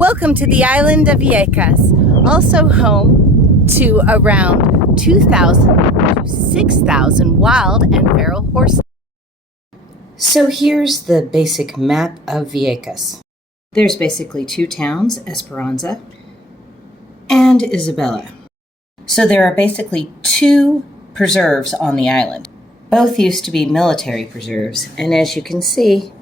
Welcome to the island of Vieques, also home to around 2,000 to 6,000 wild and feral horses. So here's the basic map of Vieques. There's basically two towns, Esperanza and Isabela. So there are basically two preserves on the island. Both used to be military preserves, and as you can see,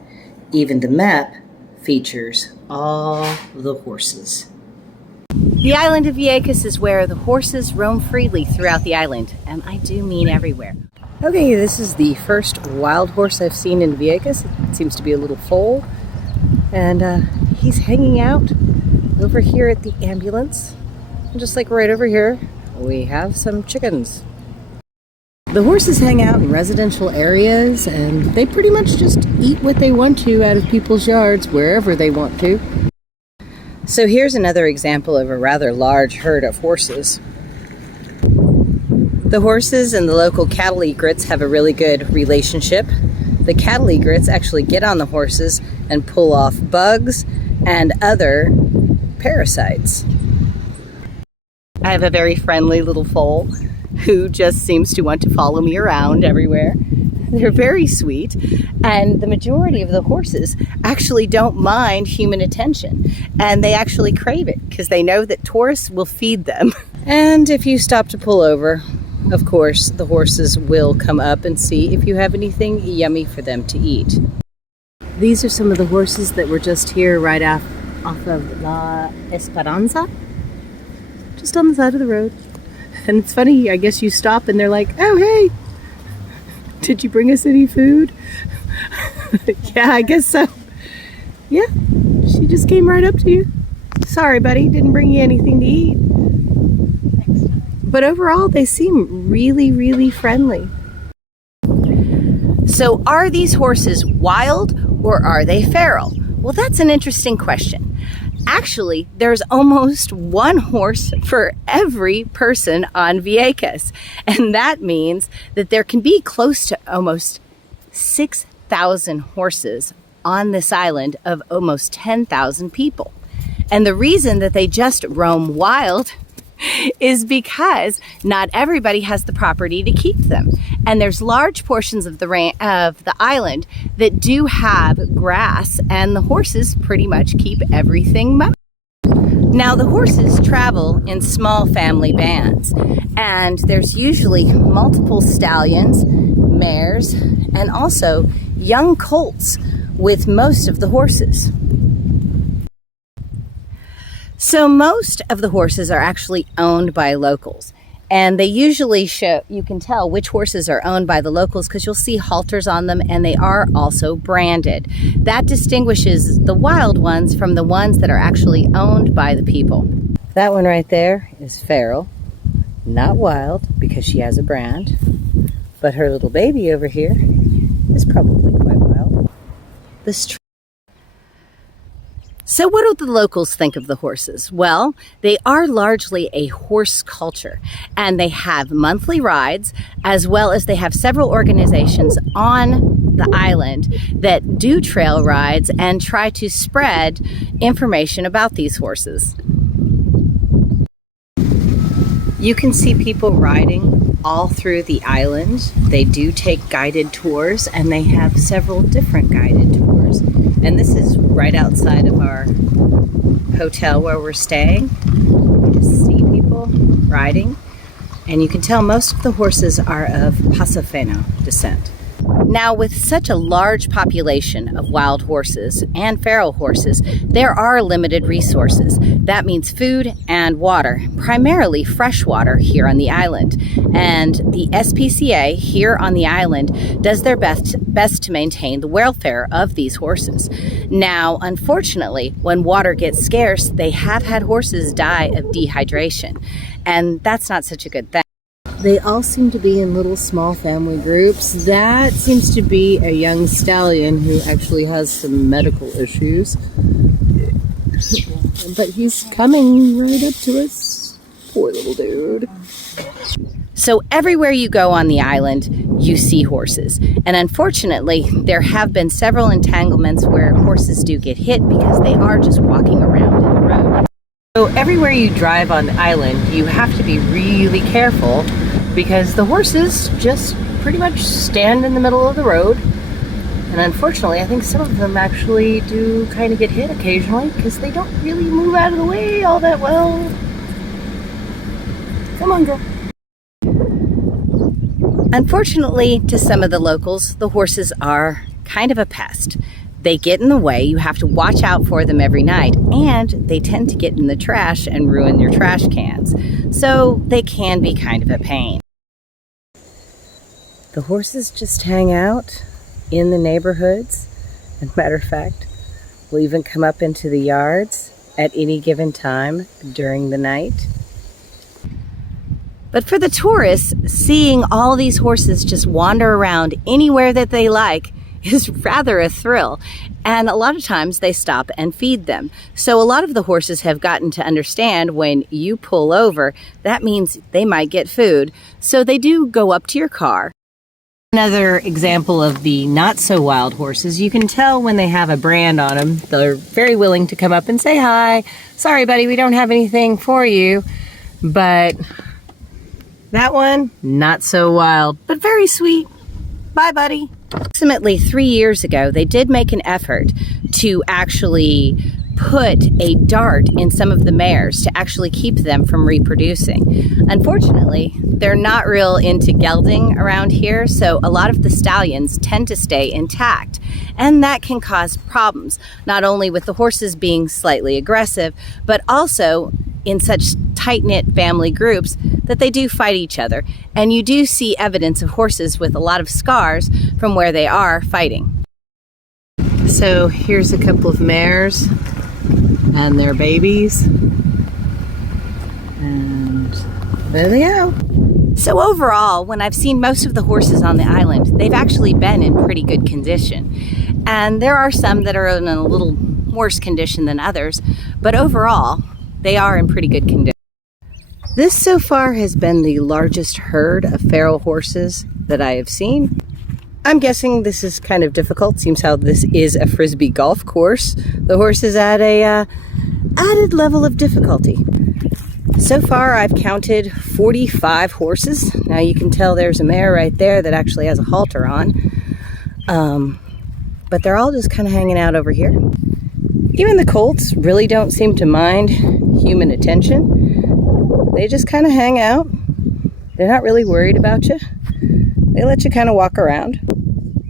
even the map features all the horses. The island of Vieques is where the horses roam freely throughout the island, and I do mean everywhere. Okay, this is the first wild horse I've seen in Vieques. It seems to be a little foal, and he's hanging out over here at the ambulance. And just like right over here, we have some chickens. The horses hang out in residential areas, and they pretty much just eat what they want to out of people's yards wherever they want to. So here's another example of a rather large herd of horses. The horses and the local cattle egrets have a really good relationship. The cattle egrets actually get on the horses and pull off bugs and other parasites. I have a very friendly little foal who just seems to want to follow me around everywhere. They're very sweet, and the majority of the horses actually don't mind human attention, and they actually crave it because they know that tourists will feed them. And if you stop to pull over, of course, the horses will come up and see if you have anything yummy for them to eat. These are some of the horses that were just here right off of La Esperanza, just on the side of the road. And it's funny, I guess you stop and they're like, oh, hey, did you bring us any food? Yeah, I guess so. Yeah, she just came right up to you. Sorry, buddy, didn't bring you anything to eat. But overall, they seem really, really friendly. So are these horses wild or are they feral? Well, that's an interesting question. Actually, there's almost one horse for every person on Vieques, and that means that there can be close to almost 6,000 horses on this island of almost 10,000 people. And the reason that they just roam wild is because not everybody has the property to keep them. And there's large portions of the island that do have grass, and the horses pretty much keep everything mowed. Now, the horses travel in small family bands, and there's usually multiple stallions, mares, and also young colts with most of the horses. So most of the horses are actually owned by locals, and they usually show, you can tell which horses are owned by the locals because you'll see halters on them, and they are also branded. That distinguishes the wild ones from the ones that are actually owned by the people. That one right there is feral, not wild because she has a brand, but her little baby over here is probably quite wild. So what do the locals think of the horses? Well, they are largely a horse culture, and they have monthly rides, as well as they have several organizations on the island that do trail rides and try to spread information about these horses. You can see people riding all through the island. They do take guided tours, and they have several different guided tours. And this is right outside of our hotel where we're staying. You just see people riding, and you can tell most of the horses are of Pasofeno descent. Now, with such a large population of wild horses and feral horses, there are limited resources. That means food and water, primarily fresh water here on the island. And the SPCA here on the island does their best to maintain the welfare of these horses. Now, unfortunately, when water gets scarce, they have had horses die of dehydration, and that's not such a good thing. They all seem to be in little small family groups. That seems to be a young stallion who actually has some medical issues. But he's coming right up to us. Poor little dude. So everywhere you go on the island, you see horses. And unfortunately, there have been several entanglements where horses do get hit because they are just walking around in the road. So everywhere you drive on the island, you have to be really careful because the horses just pretty much stand in the middle of the road. And unfortunately, I think some of them actually do kind of get hit occasionally because they don't really move out of the way all that well. Come on, girl. Unfortunately, to some of the locals, the horses are kind of a pest. They get in the way, you have to watch out for them every night, and they tend to get in the trash and ruin your trash cans. So they can be kind of a pain. The horses just hang out in the neighborhoods. As a matter of fact, will even come up into the yards at any given time during the night. But for the tourists, seeing all these horses just wander around anywhere that they like is rather a thrill. And a lot of times they stop and feed them. So a lot of the horses have gotten to understand when you pull over, that means they might get food. So they do go up to your car. Another example of the not so wild horses, you can tell when they have a brand on them. They're very willing to come up and say hi. Sorry, buddy, we don't have anything for you. But that one, not so wild, but very sweet. Bye, buddy. Approximately 3 years ago, they did make an effort to actually put a dart in some of the mares to actually keep them from reproducing. Unfortunately, they're not real into gelding around here, so a lot of the stallions tend to stay intact, and that can cause problems, not only with the horses being slightly aggressive, but also in such tight-knit family groups that they do fight each other. And you do see evidence of horses with a lot of scars from where they are fighting. So here's a couple of mares and their babies. And there they go. So overall, when I've seen most of the horses on the island, they've actually been in pretty good condition. And there are some that are in a little worse condition than others, but overall, they are in pretty good condition. This so far has been the largest herd of feral horses that I have seen. I'm guessing this is kind of difficult. Seems how this is a frisbee golf course. The horse is at a added level of difficulty. So far I've counted 45 horses. Now you can tell there's a mare right there that actually has a halter on. But they're all just kind of hanging out over here. Even the colts really don't seem to mind human attention. They just kind of hang out. They're not really worried about you. They let you kind of walk around.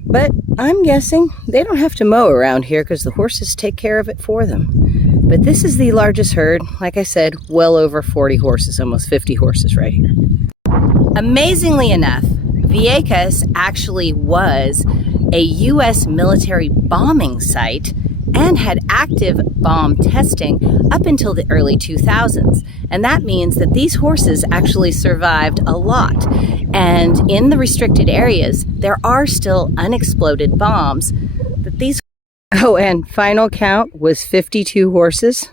But I'm guessing they don't have to mow around here because the horses take care of it for them. But this is the largest herd. Like I said, well over 40 horses, almost 50 horses right here. Amazingly enough, Vieques actually was a U.S. military bombing site and had active bomb testing up until the early 2000s. And that means that these horses actually survived a lot. And in the restricted areas, there are still unexploded bombs that these... Oh, and final count was 52 horses.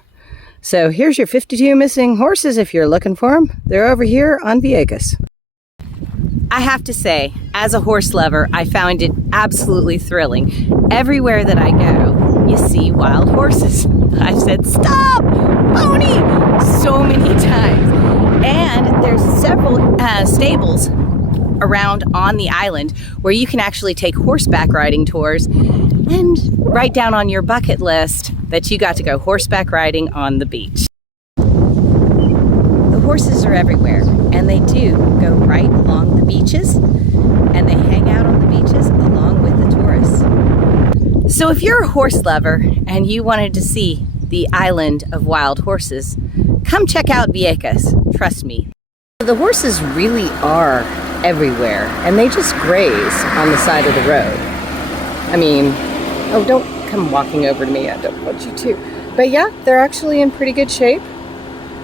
So here's your 52 missing horses if you're looking for them. They're over here on Vieques. I have to say, as a horse lover, I found it absolutely thrilling. Everywhere that I go, you see wild horses. I've said, stop, pony, so many times. And there's several stables around on the island where you can actually take horseback riding tours and write down on your bucket list that you got to go horseback riding on the beach. The horses are everywhere, and they do go right along the beaches, and they hang out on the beaches along with the tourists. So if you're a horse lover and you wanted to see the island of wild horses, come check out Vieques. Trust me. The horses really are everywhere, and they just graze on the side of the road. I mean, oh, don't come walking over to me. I don't want you to. But yeah, they're actually in pretty good shape,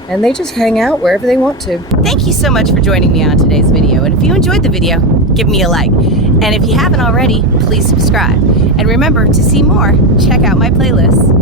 and they just hang out wherever they want to. Thank you so much for joining me on today's video. And if you enjoyed the video, give me a like. And if you haven't already, please subscribe. And remember, to see more, check out my playlists.